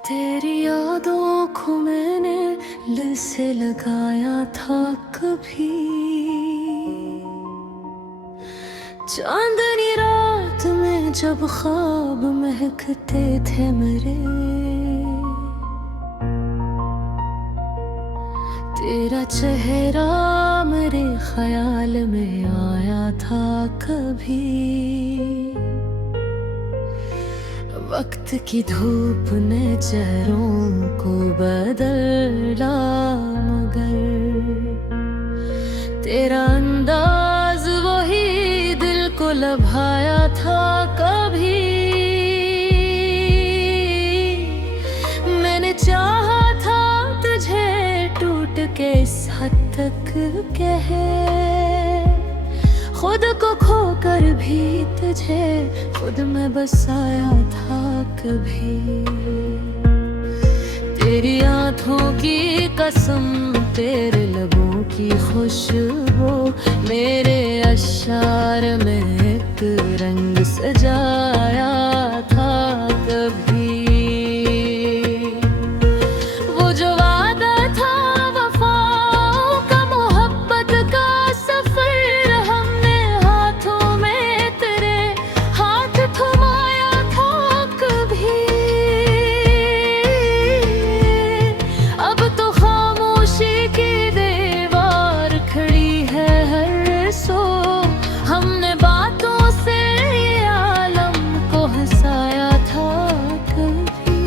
तेरी यादों को मैंने दिल से लगाया था कभी। चांदनी रात में जब ख्वाब महकते थे मेरे, तेरा चेहरा मेरे ख्याल में आया था कभी। वक्त की धूप ने चेहरों को बदला, मगर तेरा अंदाज वही दिल को लभाया था कभी। मैंने चाहा था तुझे टूट के इस हद तक कहे, खुद को खोकर भी तुझे खुद में बसाया था कभी। तेरी आँखों की कसम, तेरे लबों की खुशबू, मेरे अशार में एक रंग सजाया था कभी। वो जो वादा था वफाओं का, मोहब्बत का सफर, हमने हाथों में तेरे हाथ थमाया था कभी। अब तो खामोशी की दीवार खड़ी है हर सो, हमने बातों से ये आलम को हंसाया था कभी।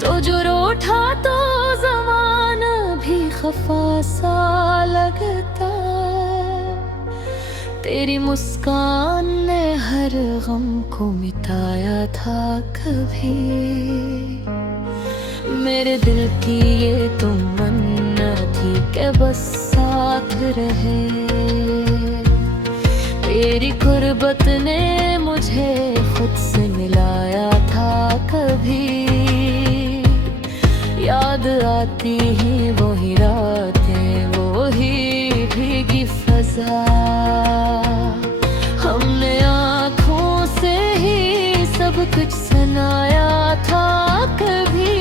तो जो रूठा तो ज़माना भी खफा सा लगता, तेरी मुस्कान ने हर गम को मिटाया था कभी। मेरे दिल की ये तमन्ना थी कि बस साथ रहे, तेरी कुर्बत ने मुझे खुद से मिलाया था कभी। याद आती ही वही रातें, वही भीगी फजा, हमने आँखों से ही सब कुछ सुनाया था कभी।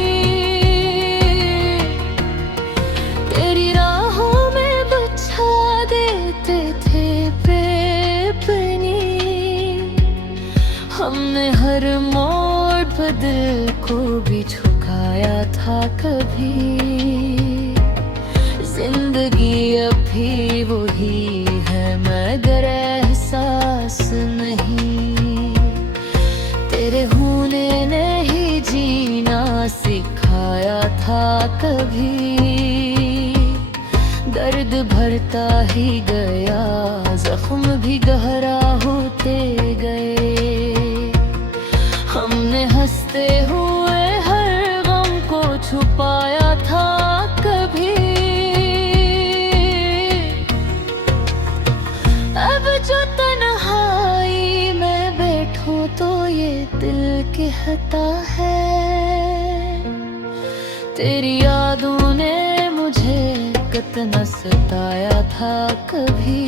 तेरी राहों में बिछा देते थे बेपनी, हमने हर मोड़ पर दिल को भी झुकाया था कभी। जिंदगी अभी वही है मगर एहसास नहीं, तेरे होने ने ही जीना सिखाया था कभी। दर्द भरता ही गया, जख्म भी गहरा होते गए, हमने हंसते हुए हर गम को छुपाया था कभी। अब जो तन्हाई में बैठूं तो ये दिल कहता है, तेरी यादों ने मुझे कितना सताया था कभी।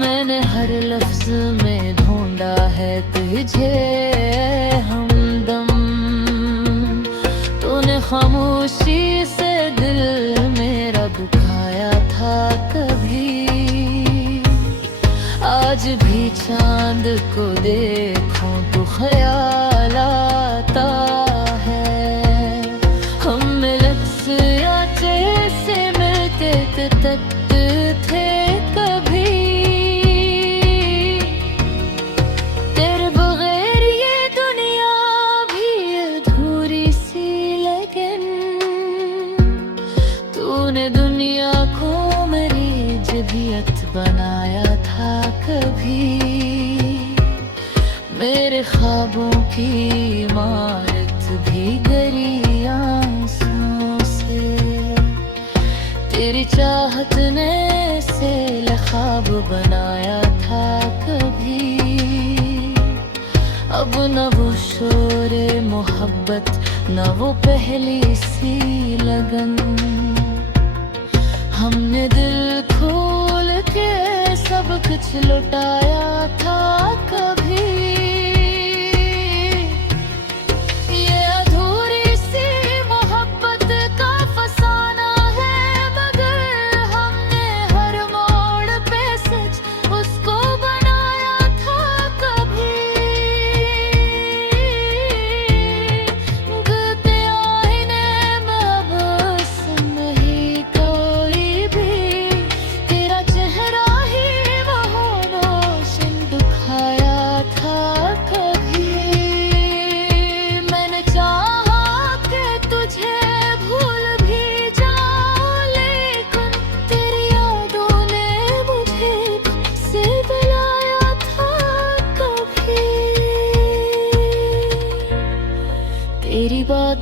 मैंने हर लफ्ज में ढूंढा है तुझे हमदम, तूने खामोशी से दिल मेरा दुखाया था कभी। आज भी चांद को देखूं तो ख्याल आता है, हम मिलत से जैसे मिलते तकते थे कभी। तेरे बगैर ये दुनिया भी अधूरी सी, लेकिन तूने दुनिया को मेरी जबीयत बनाया था कभी। मेरे ख्वाबों की इमारत भी गरी आंसुओं से, तेरी चाहत ने से ख्वाब बनाया था कभी। अब न वो शोरे मोहब्बत, न वो पहली सी लगन, हमने दिल खोल के सब कुछ लुटाया था कभी।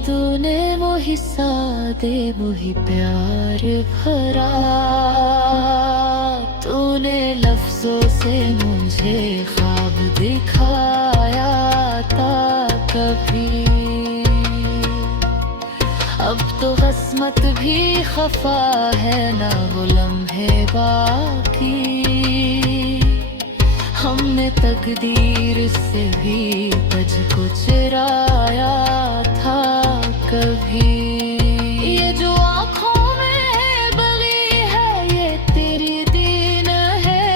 तूने वही सादे वही प्यार भरा, तूने लफ्जों से मुझे ख्वाब दिखाया था कभी। अब तो किस्मत भी खफा है ना वो लम्हे बाकी, हमने तकदीर से भी तुझको चुराया था कभी। ये जो आँखों में बगी है ये तेरी दीन है,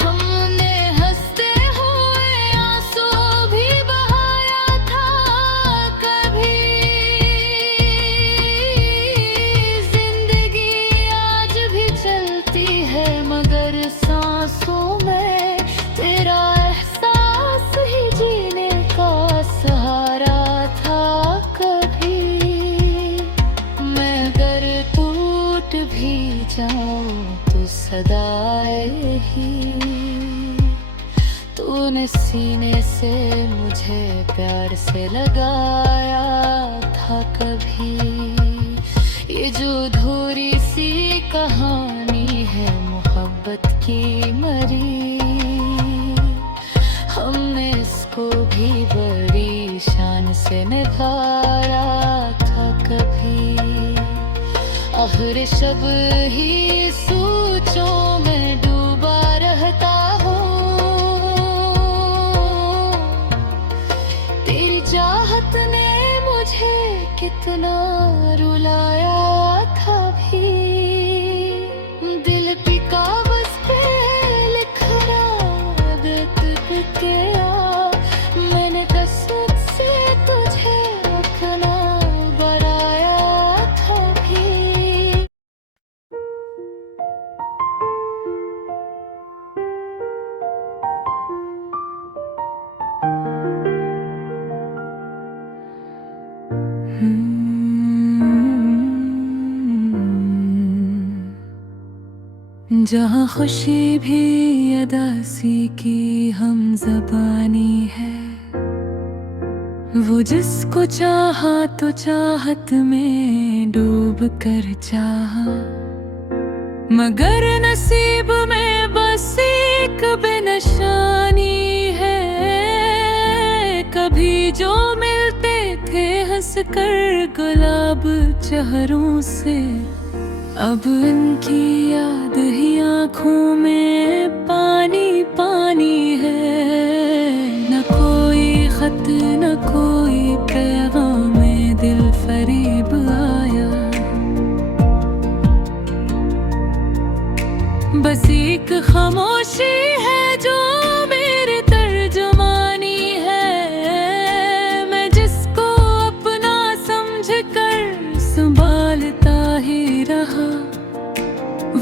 हमने हंसते हुए आंसू भी बहाया था कभी। जिंदगी आज भी चलती है मगर सांसों में तेरा एहसास ही जीने का सहारा था कभी। मैं अगर टूट भी जाऊं तो सदाए ही, तूने सीने से मुझे प्यार से लगाया था कभी। ये जो अधूरी सी कहानी है मोहब्बत की मरी, हमने इसको भी बड़ी शान से निभाया था कभी। आखिर शब ही सोचों में डूबा रहता हूँ, तेरी चाहत ने मुझे कितना रुलाया था भी। दिल पे कागज पे लिखना आदत गया, मैंने कसम से तुझे अपना बनाया था भी। जहाँ खुशी भी अदासी की हम ज़बानी है, वो जिसको चाहा तो चाहत में डूब कर चाहा, मगर नसीब में बस एक बेनिशानी है। कभी जो मिलते थे हंस कर गुलाब चेहरों से, अब इनकी याद ही आँखों में पानी पानी है। न कोई खत न कोई पैगाम दिल फरीब आया, बस एक खामोशी है जो मेरे तर्जुमानी है। मैं जिसको अपना समझ कर संभालता ही रहा,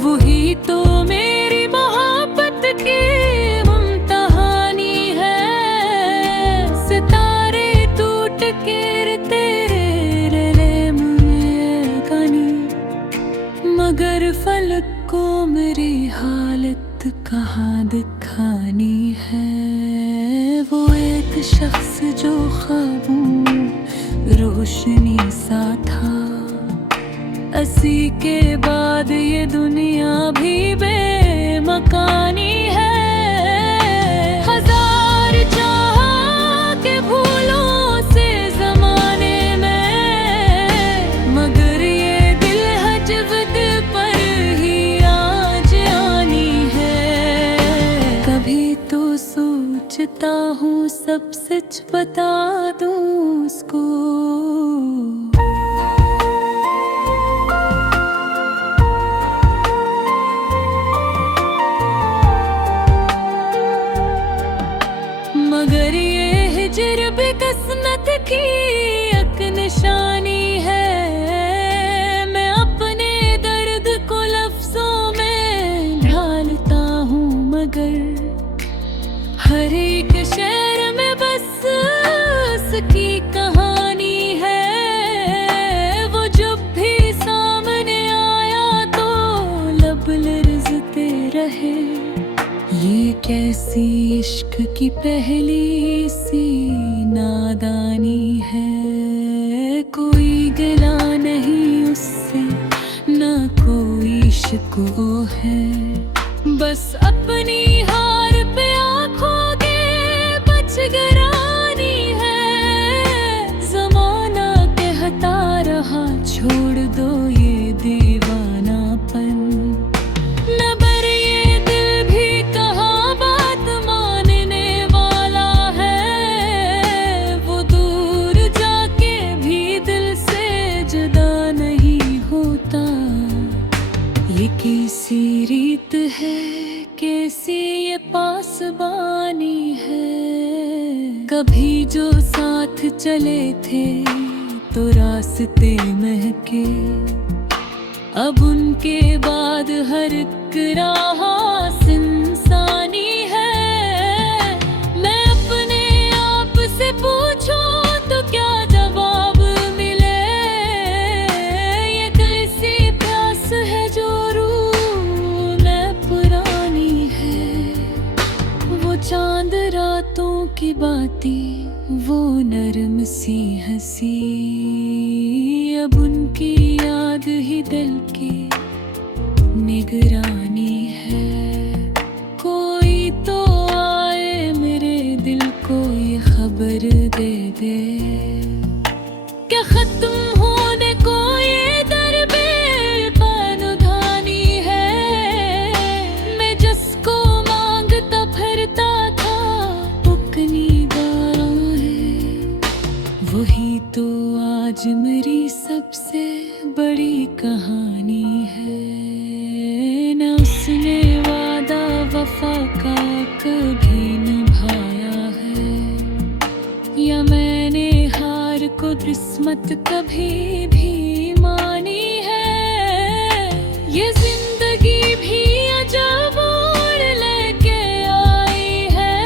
वही तो मेरी मोहब्बत की मुमतहानी है। सितारे टूट के तेरे रेम में गानी, मगर फलक को मेरी हालत कहाँ दिखानी है। वो एक शख्स जो ख्वाबों रोशनी सा था, असी के बाद ये दुनिया भी बेमकानी है। हजार चाह के भूलों से जमाने में, मगर ये दिल हजवत पर ही आज आनी है। कभी तो सोचता हूँ सब सच बता दूँ उसको, मगर ये हिजर भी किस्मत की एक निशानी है। मैं अपने दर्द को लफ्जों में ढालता हूँ, मगर हर एक शेर में बस उसकी कहानी है। कैसी इश्क की पहली सी नादानी है, कोई गिला नहीं उससे ना कोई शिकवा है, बस अपनी हार पे आँखों के बचगरानी है। ज़माना कहता रहा छोड़ दो ये दीवानापन, नबर ये दिल भी कहाँ बात मानने वाला है, वो दूर जाके भी दिल से जुदा नहीं होता। ये कैसी रीत है, कैसी ये पासबानी है, कभी जो साथ चले थे तो रास्ते महके, अब उनके बाद हर एक राह इंसानी है। मैं अपने आप से पूछूं तो क्या जवाब मिले, ये कैसी प्यास है जो रूह में पुरानी है। वो चांद रातों की बातें, वो नरम सी हंसी, अब उनकी याद ही दिल की निगरानी है। कोई तो आए मेरे दिल को ये खबर दे दे, क्या खत्म होने को ये दरबे पानुधानी है। मैं जिसको मांगता फिरता था पुकनी गाहें, वही तो आज मेरी सबसे बड़ी कहानी है। न उसने वादा वफा का कभी निभाया है, या मैंने हार को किस्मत कभी भी मानी है। ये जिंदगी भी अजब मोड़ लेके आई है,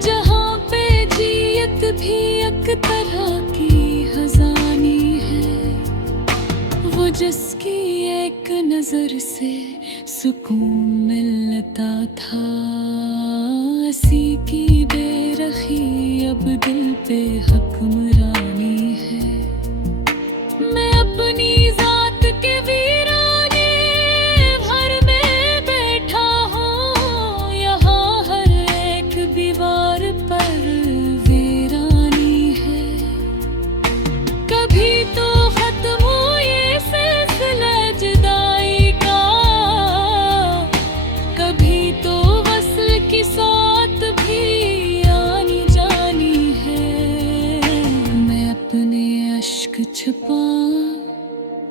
जहाँ पे जियत भी एक तरह की हजानी है। वो जिसकी एक नजर से सुकून मिलता था, इसी की बेरखी अब दिल पे हुक्मरानी है। मैं अपनी जात के वीराने भर में बैठा हूँ, यहाँ हर एक दीवार पर वीरानी है। कभी तो खत्म हो ये सिलसिला जुदाई का, कभी तो वस्ल की साथ भी आनी जानी है। मैं अपने अश्क छुपाऊं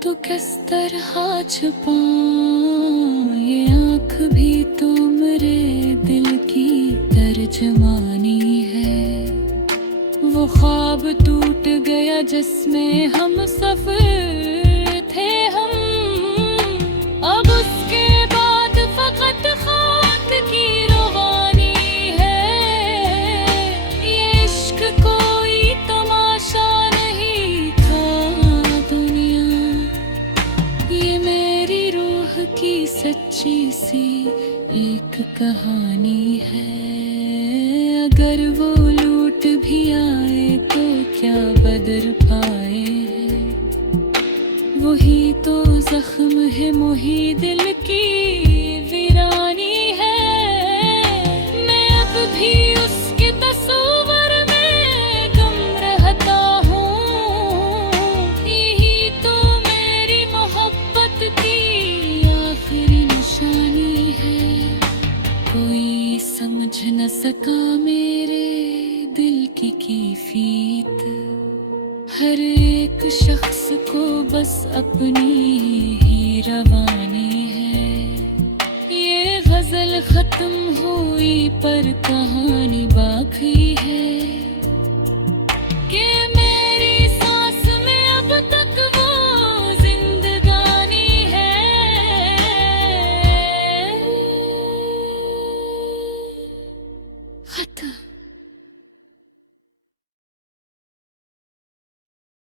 तो किस तरह छुपाऊं, ये आँख भी तो मेरे दिल की तर्जमानी है। वो ख्वाब टूट गया जिसमें हम सफर थे हम, अब उसके बाद फकत खाक की रवानी है। ये इश्क कोई तमाशा नहीं था दुनिया, ये मेरी रूह की सच्ची सी एक कहानी है। अगर वो लूट भी आए तो क्या बदल पाए, वही तो जख्म है मोही दिल की वीरानी है। मैं अब भी उसके तस्वर में गम रहता हूँ, यही तो मेरी मोहब्बत की आखिरी निशानी है। कोई समझ न सका मेरे दिल की कैफियत, हर एक शख्स को बस अपनी ही रवानी है। ये गजल खत्म हुई पर कहानी बाकी है।